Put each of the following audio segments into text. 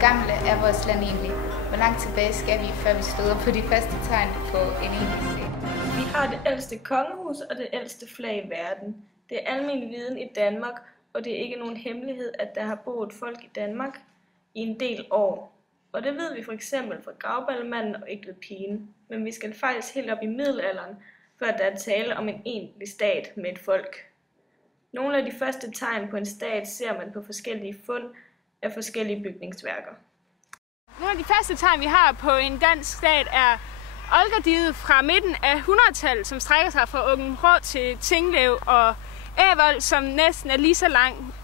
Hvor gammel er vores land egentlig? Hvor langt tilbage skal vi, før vi støder på de første tegn på en egentlig stat? Vi har det ældste kongehus og det ældste flag i verden. Det er almen viden i Danmark, og det er ikke nogen hemmelighed, at der har boet folk i Danmark i en del år. Og det ved vi for eksempel fra Grauballemanden og Egtvedpigen. Men vi skal faktisk helt op i middelalderen, før der er tale om en egentlig stat med et folk. Nogle af de første tegn på en stat ser man på forskellige fund af forskellige bygningsværker. Nogle af de første tegn, vi har på en dansk stat, er Olgadiget fra midten af 100-tallet, som strækker sig fra Aabenraa til Tinglev, og Ævold, som næsten er lige så lang,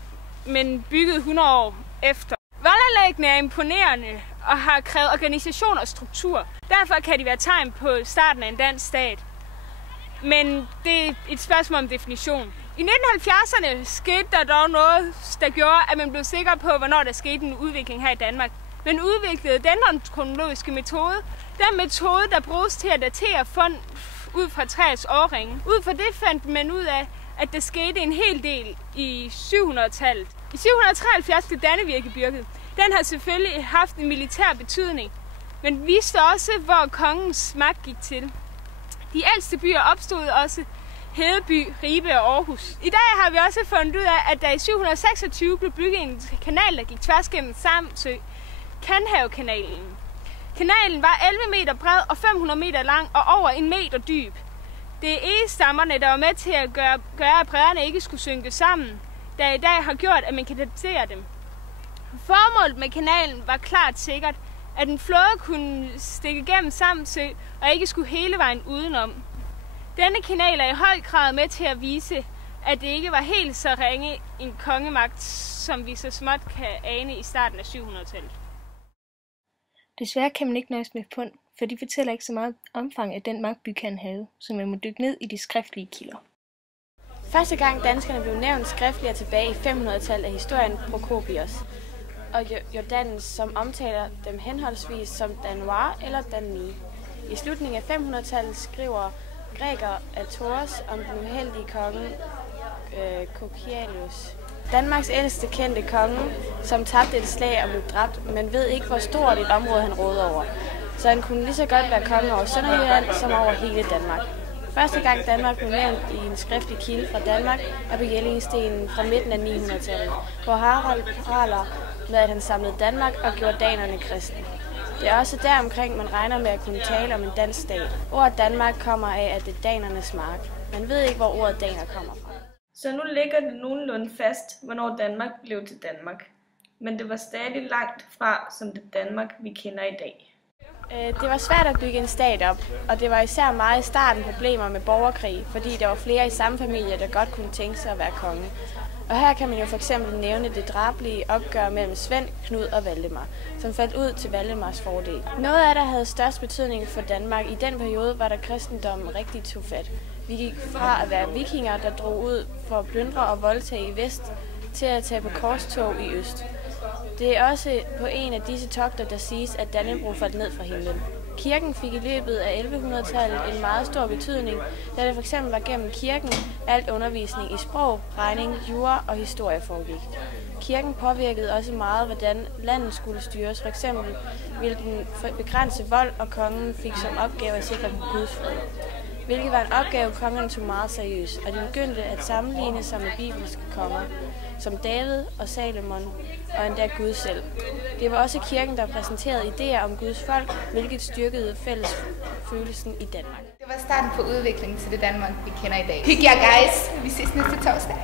men bygget 100 år efter. Voldanlæggene er imponerende og har krævet organisation og struktur. Derfor kan de være tegn på starten af en dansk stat. Men det er et spørgsmål om definition. I 1970'erne skete der dog noget, der gjorde, at man blev sikker på, hvornår der skete en udvikling her i Danmark. Man udviklede dendronkronologiske metode. Den metode, der bruges til at datere fund ud fra træets årringe. Ud fra det fandt man ud af, at der skete en hel del i 700-tallet. I 773 blev Dannevirke bygget. Den har selvfølgelig haft en militær betydning, men viste også, hvor kongens magt gik til. De ældste byer opstod også Hedeby, Ribe og Aarhus. I dag har vi også fundet ud af, at der i 726 blev bygget en kanal, der gik tværs gennem Samsø, Kanhavekanalen. Kanalen var 11 meter bred og 500 meter lang og over 1 meter dyb. Det er egestammerne, der var med til at gøre, at brederne ikke skulle synke sammen, der i dag har gjort, at man kan datere dem. Formålet med kanalen var klart sikkert, at en flåde kunne stikke gennem Samsø og ikke skulle hele vejen udenom. Denne kanal er i høj grad med til at vise, at det ikke var helt så ringe en kongemagt, som vi så småt kan ane i starten af 700-tallet. Desværre kan man ikke nøjes med fund, for de fortæller ikke så meget omfang af den magt bykern havde, så man må dykke ned i de skriftlige kilder. Første gang danskerne blev nævnt skriftligere tilbage i 500-tallet af historien Procopius og Jordanes, som omtaler dem henholdsvis som Danois eller Dani. I slutningen af 500-tallet skriver græker Athos om den uheldige konge Cocceius. Danmarks ældste kendte konge, som tabte et slag og blev dræbt, men ved ikke, hvor stort et område han rådede over. Så han kunne lige så godt være konge over Sønderjylland som over hele Danmark. Første gang Danmark blev nævnt i en skriftlig kilde fra Danmark er på Jellingstenen fra midten af 900-tallet, hvor Harald praler med, at han samlede Danmark og gjorde danerne kristne. Det er også deromkring, man regner med at kunne tale om en dansk stat. Ordet Danmark kommer af, at det er danernes mark. Man ved ikke, hvor ordet daner kommer fra. Så nu ligger det nogenlunde fast, hvornår Danmark blev til Danmark. Men det var stadig langt fra som det Danmark, vi kender i dag. Det var svært at bygge en stat op, og det var især meget i starten problemer med borgerkrig, fordi der var flere i samme familie, der godt kunne tænke sig at være konge. Og her kan man jo for eksempel nævne det drabelige opgør mellem Svend, Knud og Valdemar, som faldt ud til Valdemars fordel. Noget af det havde størst betydning for Danmark. I den periode var der kristendommen rigtig tog fat. Vi gik fra at være vikinger, der drog ud for at plyndre og voldtage i vest, til at tage på korstog i øst. Det er også på en af disse togter, der siges, at Dannebrog faldt ned fra himlen. Kirken fik i løbet af 1100-tallet en meget stor betydning, da det f.eks. var gennem kirken alt undervisning i sprog, regning, jura og historie foregik. Kirken påvirkede også meget, hvordan landet skulle styres. F.eks. ville den begrænse vold, og kongen fik som opgave at sikre Guds fred, hvilket var en opgave, kongerne tog meget seriøst, og de begyndte at sammenligne sig med bibelske konger, som David og Salomon, og endda Gud selv. Det var også kirken, der præsenterede idéer om Guds folk, hvilket styrkede fællesfølelsen i Danmark. Det var starten på udviklingen til det Danmark, vi kender i dag. Hygge jer, guys! Vi ses næste torsdag.